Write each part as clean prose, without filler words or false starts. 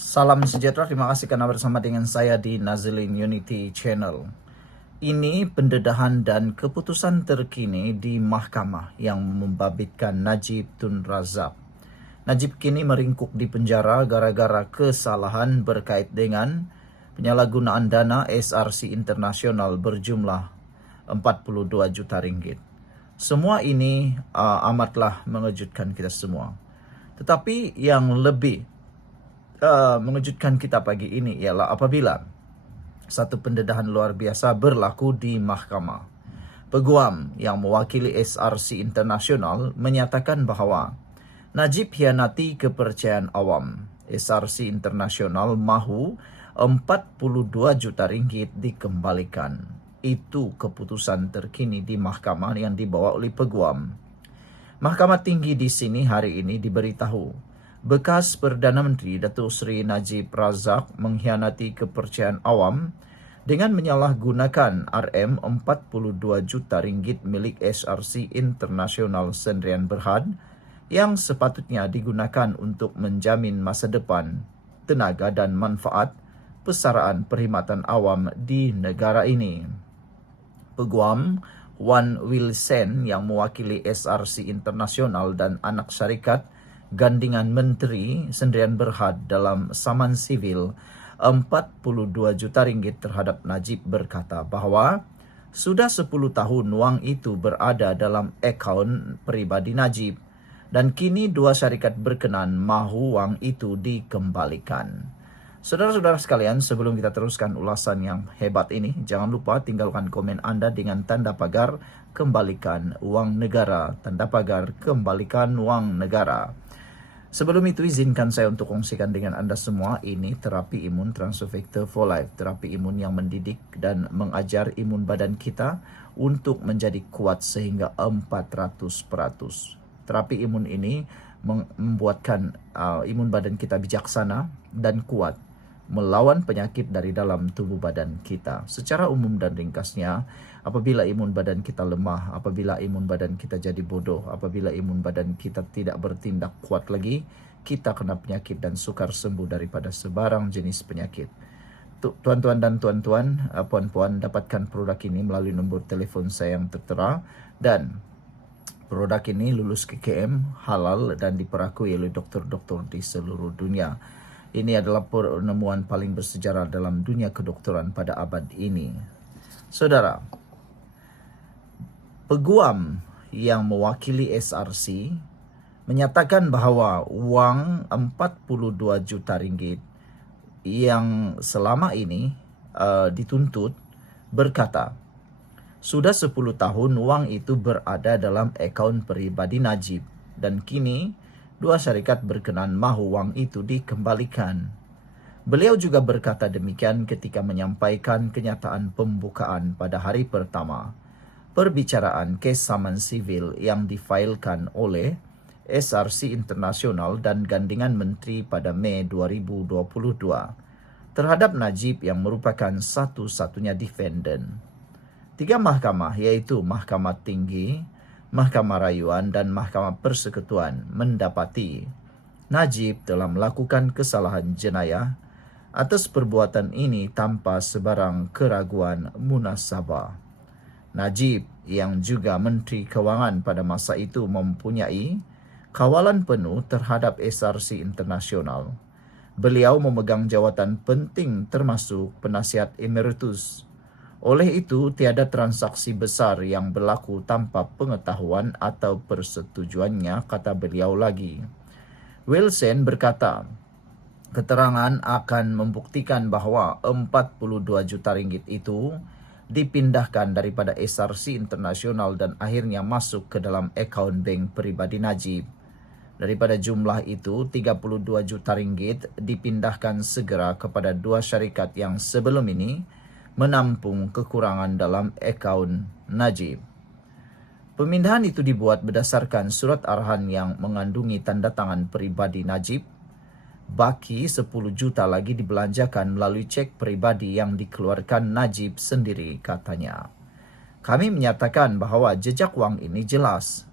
Salam sejahtera, terima kasih karena bersama dengan saya di Nazilin Unity Channel. Ini pendedahan dan keputusan terkini di mahkamah yang membabitkan Najib Tun Razak. Najib kini meringkuk di penjara gara-gara kesalahan berkait dengan penyalahgunaan dana SRC Internasional berjumlah 42 juta ringgit. Semua ini amatlah mengejutkan kita semua. Tetapi yang lebih mengejutkan kita pagi ini ialah apabila satu pendedahan luar biasa berlaku di mahkamah. Peguam yang mewakili SRC Internasional menyatakan bahawa Najib hianati kepercayaan awam. SRC Internasional mahu 42 juta ringgit dikembalikan. Itu keputusan terkini di mahkamah yang dibawa oleh peguam. Mahkamah Tinggi di sini hari ini diberitahu bekas Perdana Menteri Datuk Seri Najib Razak mengkhianati kepercayaan awam dengan menyalahgunakan RM42 juta ringgit milik SRC Internasional Sdn Bhd yang sepatutnya digunakan untuk menjamin masa depan, tenaga dan manfaat persaraan perkhidmatan awam di negara ini. Peguam Wan Wilson yang mewakili SRC Internasional dan anak syarikat gandingan Menteri Sdn Bhd dalam saman sivil 42 juta ringgit terhadap Najib berkata bahawa sudah 10 tahun wang itu berada dalam akaun peribadi Najib dan kini dua syarikat berkenan mahu wang itu dikembalikan. Saudara-saudara sekalian, sebelum kita teruskan ulasan yang hebat ini, jangan lupa tinggalkan komen Anda dengan tanda pagar kembalikan wang negara, tanda pagar kembalikan wang negara. Sebelum itu, izinkan saya untuk kongsikan dengan Anda semua, ini terapi imun Transofector for Life, terapi imun yang mendidik dan mengajar imun badan kita untuk menjadi kuat sehingga 400%. Terapi imun ini membuatkan imun badan kita bijaksana dan kuat melawan penyakit dari dalam tubuh badan kita. Secara umum dan ringkasnya, apabila imun badan kita lemah, apabila imun badan kita jadi bodoh, apabila imun badan kita tidak bertindak kuat lagi, kita kena penyakit dan sukar sembuh daripada sebarang jenis penyakit. Tuan-tuan dan tuan-tuan, puan-puan, dapatkan produk ini melalui nombor telefon saya yang tertera, dan produk ini lulus KKM, halal dan diperakui oleh doktor-doktor di seluruh dunia. Ini adalah penemuan paling bersejarah dalam dunia kedokteran pada abad ini. Saudara, peguam yang mewakili SRC menyatakan bahawa wang 42 juta ringgit yang selama ini dituntut berkata, sudah 10 tahun wang itu berada dalam akaun peribadi Najib dan kini dua syarikat berkenan mahu wang itu dikembalikan. Beliau juga berkata demikian ketika menyampaikan kenyataan pembukaan pada hari pertama perbicaraan kes saman sivil yang difailkan oleh SRC Internasional dan gandingan menteri pada Mei 2022 terhadap Najib yang merupakan satu-satunya defendant. 3 mahkamah iaitu Mahkamah Tinggi, Mahkamah Rayuan dan Mahkamah Persekutuan mendapati Najib telah melakukan kesalahan jenayah atas perbuatan ini tanpa sebarang keraguan munasabah. Najib yang juga Menteri Kewangan pada masa itu mempunyai kawalan penuh terhadap SRC Internasional. Beliau memegang jawatan penting termasuk penasihat emeritus. Oleh itu, tiada transaksi besar yang berlaku tanpa pengetahuan atau persetujuannya, kata beliau lagi. Wilson berkata, keterangan akan membuktikan bahawa 42 juta ringgit itu dipindahkan daripada SRC Internasional dan akhirnya masuk ke dalam akaun bank peribadi Najib. Daripada jumlah itu, 32 juta ringgit dipindahkan segera kepada dua syarikat yang sebelum ini menampung kekurangan dalam akaun Najib. Pemindahan itu dibuat berdasarkan surat arahan yang mengandungi tanda tangan peribadi Najib. Baki 10 juta lagi dibelanjakan melalui cek peribadi yang dikeluarkan Najib sendiri, katanya. Kami menyatakan bahawa jejak wang ini jelas.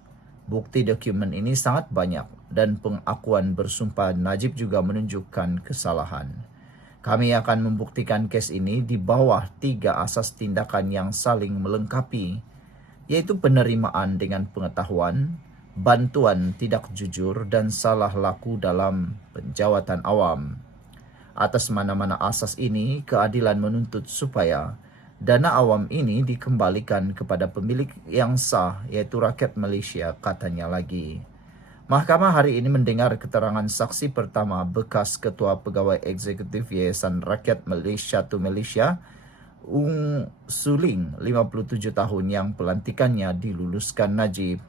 Bukti dokumen ini sangat banyak. dan pengakuan bersumpah Najib juga menunjukkan kesalahan. Kami akan membuktikan kes ini di bawah 3 asas tindakan yang saling melengkapi, yaitu penerimaan dengan pengetahuan, bantuan tidak jujur, dan salah laku dalam penjawatan awam. Atas mana-mana asas ini, keadilan menuntut supaya dana awam ini dikembalikan kepada pemilik yang sah, yaitu rakyat Malaysia, katanya lagi. Mahkamah hari ini mendengar keterangan saksi pertama bekas Ketua Pegawai Eksekutif Yayasan Rakyat Malaysia Malaysia, Suling, 57 tahun, yang pelantikannya diluluskan Najib.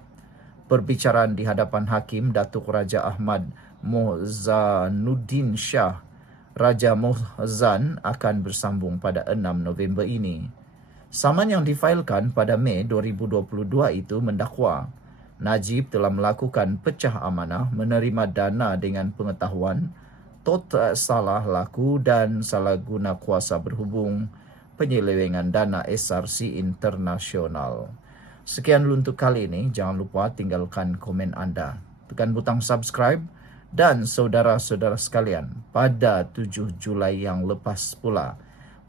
Perbicaraan di hadapan Hakim Datuk Raja Ahmad Mohzanuddin Shah Raja Mohzan akan bersambung pada 6 November ini. Saman yang difailkan pada Mei 2022 itu mendakwa Najib telah melakukan pecah amanah, menerima dana dengan pengetahuan, total salah laku dan salah guna kuasa berhubung penyelewengan dana SRC internasional. Sekian dulu untuk kali ini. Jangan lupa tinggalkan komen anda. Tekan butang subscribe. Dan saudara-saudara sekalian, pada 7 Julai yang lepas pula,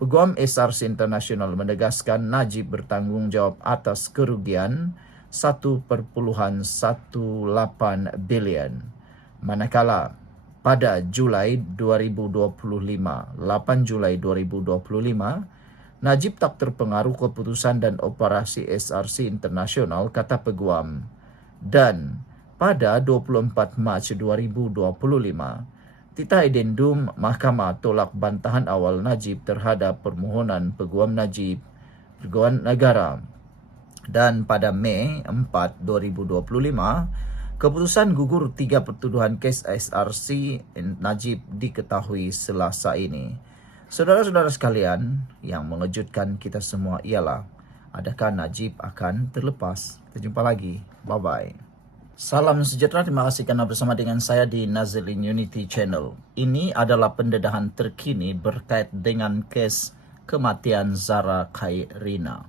Peguam SRC Internasional menegaskan Najib bertanggungjawab atas kerugian 1.18 bilion. Manakala pada Julai 2025, 8 Julai 2025, Najib tak terpengaruh keputusan dan operasi SRC Internasional, kata Peguam. Dan pada 24 Mac 2025, Tita Addendum Mahkamah tolak bantahan awal Najib terhadap permohonan Peguam Najib, Peguam Negara. Dan pada Mei 4, 2025, keputusan gugur 3 pertuduhan kes SRC Najib diketahui Selasa ini. Saudara-saudara sekalian, yang mengejutkan kita semua ialah, adakah Najib akan terlepas? Kita jumpa lagi. Bye-bye. Salam sejahtera, terima kasih kerana bersama dengan saya di Nazilin Unity Channel. Ini adalah pendedahan terkini berkait dengan kes kematian Zara Khairina.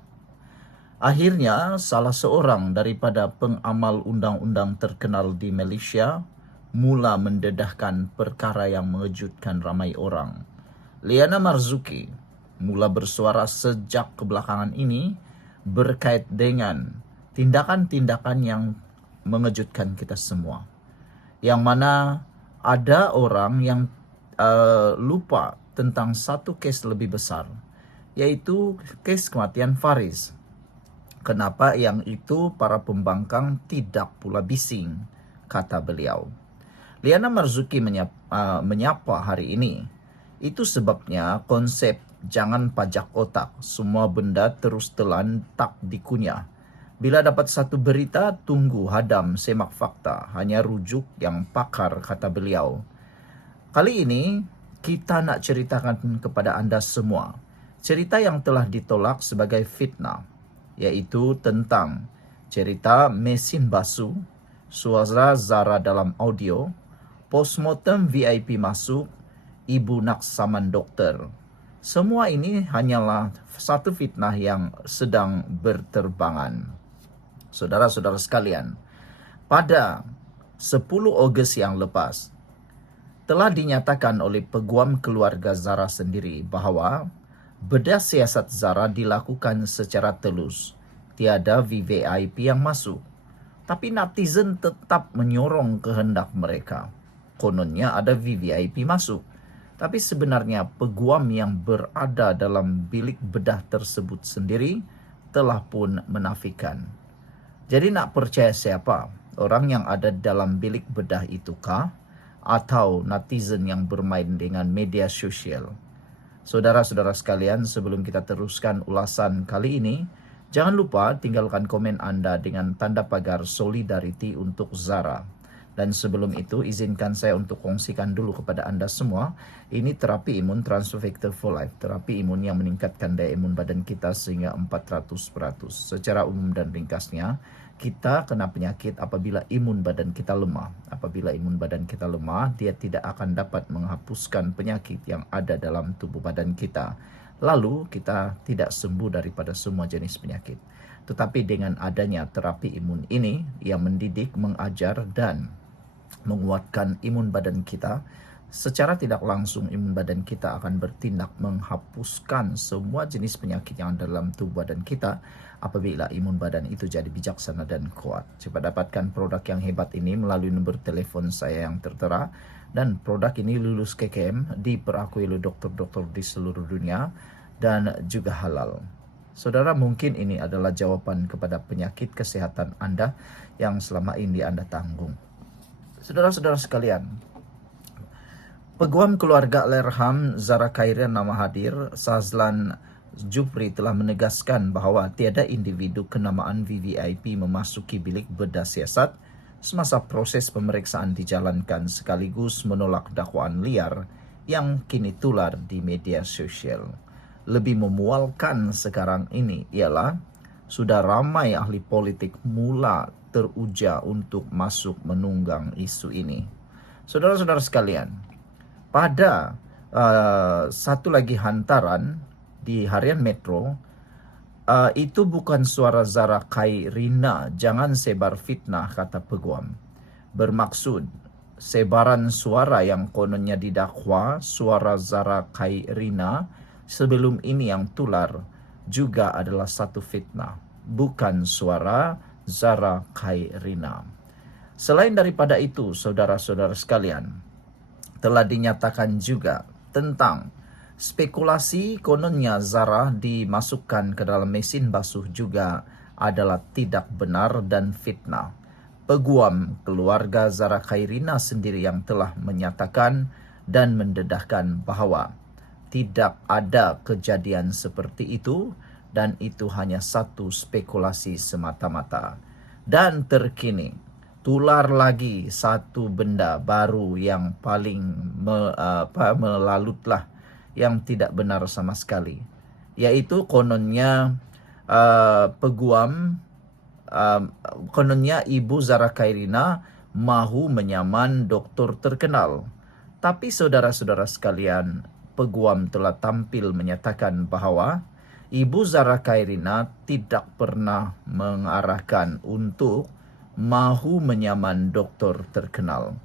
Akhirnya, salah seorang daripada pengamal undang-undang terkenal di Malaysia mula mendedahkan perkara yang mengejutkan ramai orang. Liana Marzuki mula bersuara sejak kebelakangan ini berkait dengan tindakan-tindakan yang mengejutkan kita semua. Yang mana ada orang yang lupa tentang satu kes lebih besar, yaitu kes kematian Faris. Kenapa yang itu para pembangkang tidak pula bising, kata beliau. Liana Marzuki menyapa hari ini. Itu sebabnya konsep jangan pajak otak, semua benda terus telan tak dikunyah. Bila dapat satu berita, tunggu, hadam, semak fakta, hanya rujuk yang pakar, kata beliau. Kali ini, kita nak ceritakan kepada anda semua cerita yang telah ditolak sebagai fitnah, yaitu tentang cerita mesin basuh, suara Zara dalam audio, postmortem VIP masuk, ibu nak saman doktor. Semua ini hanyalah satu fitnah yang sedang berterbangan. Saudara-saudara sekalian, pada 10 Ogos yang lepas, telah dinyatakan oleh Peguam Keluarga Zara sendiri bahawa bedah siasat Zara dilakukan secara telus. Tiada VVIP yang masuk. Tapi netizen tetap menyorong kehendak mereka. Kononnya ada VVIP masuk. Tapi sebenarnya peguam yang berada dalam bilik bedah tersebut sendiri telah pun menafikan. Jadi nak percaya siapa? Orang yang ada dalam bilik bedah itukah? Atau netizen yang bermain dengan media sosial? Saudara-saudara sekalian, sebelum kita teruskan ulasan kali ini, jangan lupa tinggalkan komen anda dengan tanda pagar solidariti untuk Zara. Dan sebelum itu, izinkan saya untuk kongsikan dulu kepada anda semua, ini terapi imun Transfer Factor for Life, terapi imun yang meningkatkan daya imun badan kita sehingga 400%. Secara umum dan ringkasnya, kita kena penyakit apabila imun badan kita lemah. Apabila imun badan kita lemah, dia tidak akan dapat menghapuskan penyakit yang ada dalam tubuh badan kita. Lalu kita tidak sembuh daripada semua jenis penyakit. Tetapi dengan adanya terapi imun ini, yang mendidik, mengajar dan menguatkan imun badan kita, secara tidak langsung imun badan kita akan bertindak menghapuskan semua jenis penyakit yang ada dalam tubuh badan kita apabila imun badan itu jadi bijaksana dan kuat. Cepat dapatkan produk yang hebat ini melalui nomor telepon saya yang tertera, dan produk ini lulus KKM, diperakui oleh dokter-dokter di seluruh dunia dan juga halal. Saudara, mungkin ini adalah jawaban kepada penyakit kesehatan Anda yang selama ini Anda tanggung. Saudara-saudara sekalian, Peguam Keluarga Allahyarham Zara Khairina Mahathir, Sazlan Jufri telah menegaskan bahawa tiada individu kenamaan VVIP memasuki bilik bedah siasat semasa proses pemeriksaan dijalankan, sekaligus menolak dakwaan liar yang kini tular di media sosial. Lebih memualkan sekarang ini ialah sudah ramai ahli politik mula teruja untuk masuk menunggang isu ini. Saudara-saudara sekalian, pada satu lagi hantaran di harian Metro, itu bukan suara Zara Khairina, jangan sebar fitnah, kata peguam. Bermaksud sebaran suara yang kononnya didakwa suara Zara Khairina sebelum ini yang tular juga adalah satu fitnah, bukan suara Zara Khairina. Selain daripada itu, saudara-saudara sekalian, telah dinyatakan juga tentang spekulasi kononnya Zara dimasukkan ke dalam mesin basuh juga adalah tidak benar dan fitnah. Peguam Keluarga Zara Khairina sendiri yang telah menyatakan dan mendedahkan bahawa tidak ada kejadian seperti itu dan itu hanya satu spekulasi semata-mata. Dan terkini tular lagi satu benda baru yang paling melalutlah, yang tidak benar sama sekali, yaitu kononnya kononnya Ibu Zara Khairina mahu menyaman doktor terkenal. Tapi saudara-saudara sekalian, peguam telah tampil menyatakan bahawa Ibu Zara Khairina tidak pernah mengarahkan untuk mahu menyaman doktor terkenal.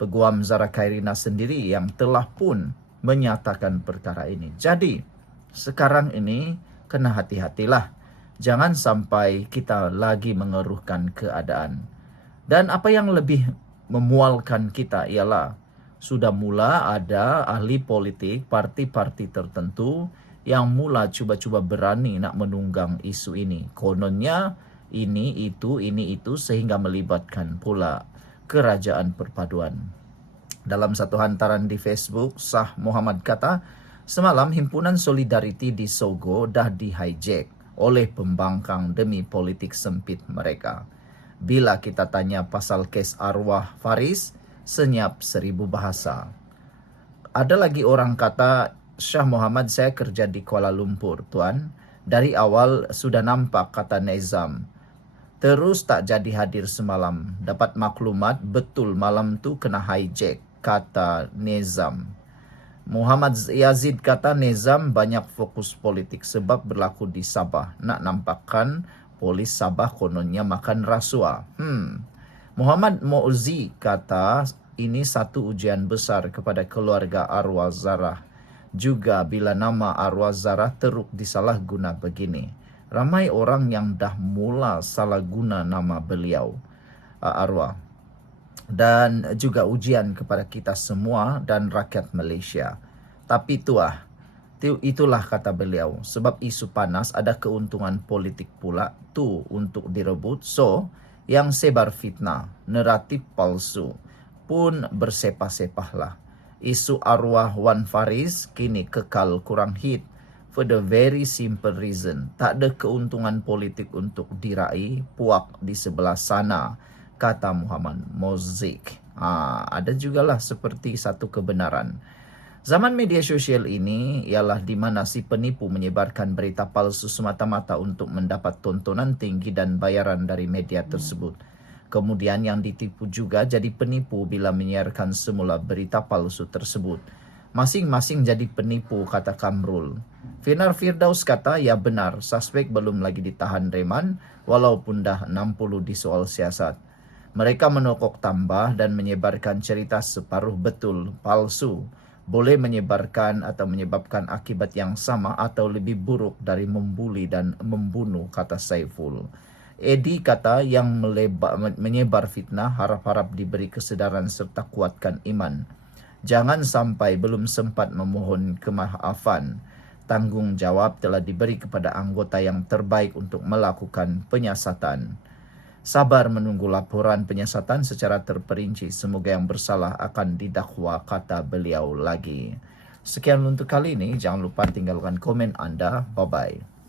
Peguam Zara Khairina sendiri yang telah pun menyatakan perkara ini. Jadi, sekarang ini kena hati-hatilah. Jangan sampai kita lagi mengeruhkan keadaan. Dan apa yang lebih memualkan kita ialah sudah mula ada ahli politik parti-parti tertentu yang mula cuba-cuba berani nak menunggang isu ini. Kononnya ini itu sehingga melibatkan pula kerajaan perpaduan. Dalam satu hantaran di Facebook, Sah Muhammad kata, semalam himpunan Solidariti di Sogo dah di-hijack oleh pembangkang demi politik sempit mereka. Bila kita tanya pasal kes arwah Faris, senyap 1000 bahasa. Ada lagi orang kata, Syah Muhammad, saya kerja di Kuala Lumpur, tuan. Dari awal sudah nampak, kata Nezam. Terus tak jadi hadir semalam. Dapat maklumat betul malam tu kena hijack, kata Nezam. Muhammad Yazid kata Nezam banyak fokus politik sebab berlaku di Sabah. Nak nampakkan polis Sabah kononnya makan rasuah. Muhammad Mu'zi kata ini satu ujian besar kepada keluarga arwah Zara. Juga bila nama arwah Zara teruk disalahguna begini. Ramai orang yang dah mula salah guna nama beliau, arwah. Dan juga ujian kepada kita semua dan rakyat Malaysia. Tapi itulah kata beliau. Sebab isu panas ada keuntungan politik pula tu untuk direbut. So, yang sebar fitnah, naratif palsu pun bersepah-sepahlah. Isu arwah Wan Faris kini kekal kurang hit. For the very simple reason, tak ada keuntungan politik untuk diraih puak di sebelah sana, kata Muhammad Mozik. Ada jugalah seperti satu kebenaran. Zaman media sosial ini ialah di mana si penipu menyebarkan berita palsu semata-mata untuk mendapat tontonan tinggi dan bayaran dari media tersebut. Kemudian yang ditipu juga jadi penipu bila menyiarkan semula berita palsu tersebut. Masing-masing jadi penipu, kata Kamrul. Finar Firdaus kata, ya benar, suspek belum lagi ditahan reman walaupun dah 60 di soal siasat. Mereka menokok tambah dan menyebarkan cerita separuh betul, palsu, boleh menyebarkan atau menyebabkan akibat yang sama atau lebih buruk dari membuli dan membunuh, kata Saiful. Edi kata yang menyebar fitnah harap-harap diberi kesedaran serta kuatkan iman. Jangan sampai belum sempat memohon kemaafan. Tanggung jawab telah diberi kepada anggota yang terbaik untuk melakukan penyiasatan. Sabar menunggu laporan penyiasatan secara terperinci. Semoga yang bersalah akan didakwa, kata beliau lagi. Sekian untuk kali ini. Jangan lupa tinggalkan komen Anda. Bye-bye.